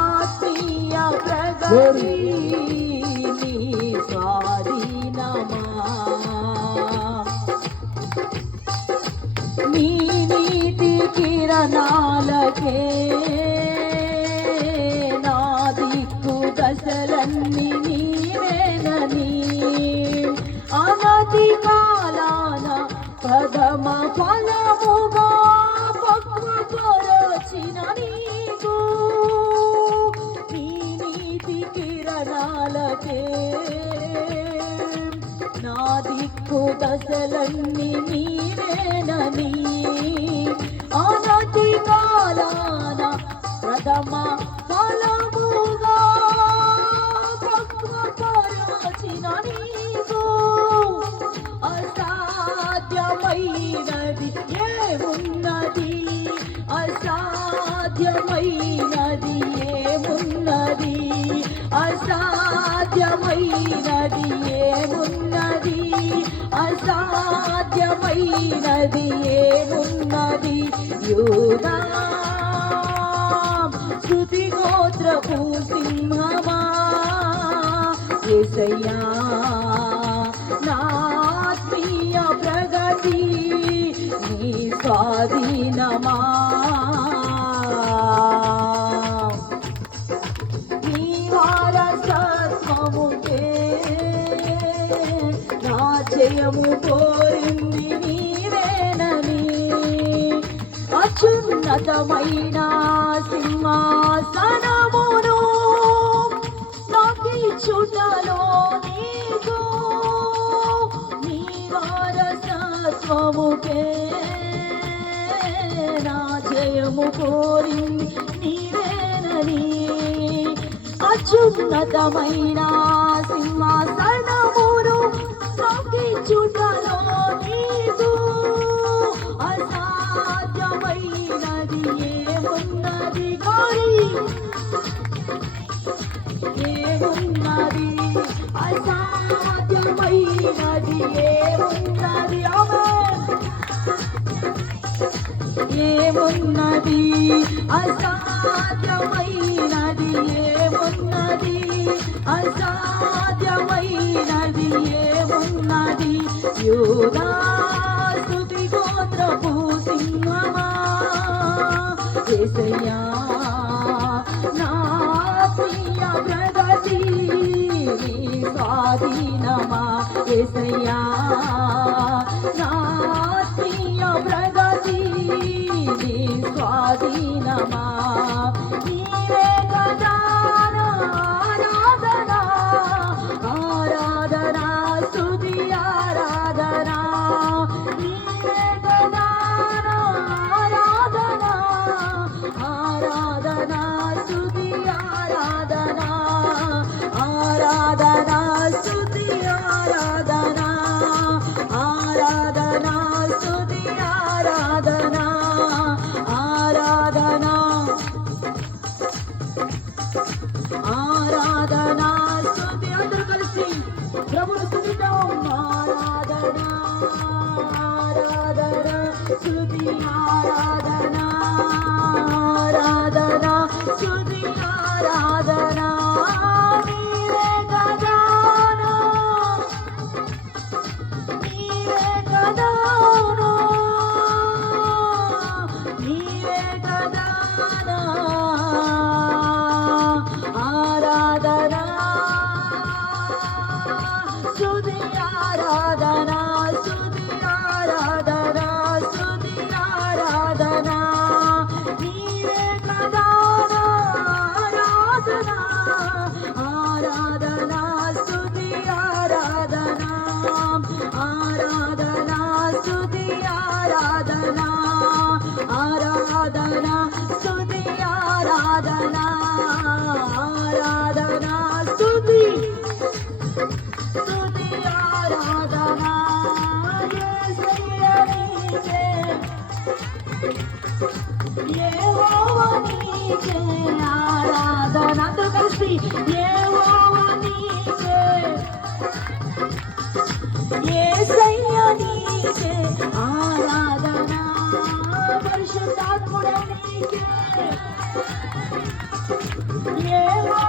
ఆత్మీయ ప్రగతి నీ స్వాధీనమా నీ నీతి కిరణాలకే నా దిక్కు దశలన్నీ నీవేనని అనతి కాలాన ప్రథమ ఫలముగా పక్వపరచిన నీకు నీ నీతి కిరణాలకే నా దిక్కు దశలన్నీ నీవేనని అనతి కాలాన ప్రథమ ఫలముగా పక్వపరచిన నీకు అసాధ్యమైనది ఏమున్నది అసాధ్యమైనది ఏమున్నది అసాధ్యమైనది ఏమున్నది అసాధ్యమైనది ఏమున్నది యూదా స్తుతి గోత్రపు సింహమా యేసయ్యా నా ఆత్మీయ ప్రగతి నీ స్వాధీనమా నీ వారసత్వముకే నా జయము కోరింది నీవేనని అత్యున్నతమైన సింహాసనమును నాకిచ్చుటలో నీకు నీ వారసత్వముకే నా జయము కోరింది నీవేనని అత్యున్నతమైన సింహాసనమును నాకిచ్చుటలో నీకు అసాధ్యమైనది ఏమున్నది గారి ఏమున్నది అసాధ్యమైనది ఏమున్నది ఏమున్నది అసాధ్యమైనది ఏమున్నది అసాధ్యమైనది ఏమున్నది యూదా స్తుతి గోత్రపు సింహమా యేసయ్యా నా ఆత్మీయ ప్రగతి నీ స్వాధీనమా యేసయ్యా నా ఆత్మీయ ప్రగతి నీ స్వాధీనమా నీవే కదా నా ఆరాధన ఆరాధన స్తుతి ఆరాధన నీవే కదా నా ఆరాధన ఆరాధన స్తుతి ఆరాధన ఆరాధన స్తుతి ఆరాధన ఆరాధన స్తుతి ఆరాధన ఆరాధన ఆరాధన స్తుతి అందరూ కలిసి ప్రభువును స్తుతిద్దాం ఆరాధన ఆరాధన స్తుతి ఆరాధన ఆరాధన స్తుతి ఆరాధన నీవే కదా నీవే కదా నీవే కదా ఆరాధన స్తుతి ఆరాధన స్తుతి ఆరాధన స్తుతి ఆరాధన నీవే కదా ఆరాధన ఆరాధన స్తుతి ఆరాధన ఆరాధన స్తుతి ఆరాధన ఆరాధన స్తుతి ఆరాధన ఆరాధన స్తుతి స్తుతి ఆరాధన యేసయ్యా నీకే యెహోవా నీకే ఆరాధన అందరూ కలిసి యెహోవా నీకే యేసయ్యా నీకే ఆరాధన పరిశుద్ధాత్ముడా నీకే యెహోవా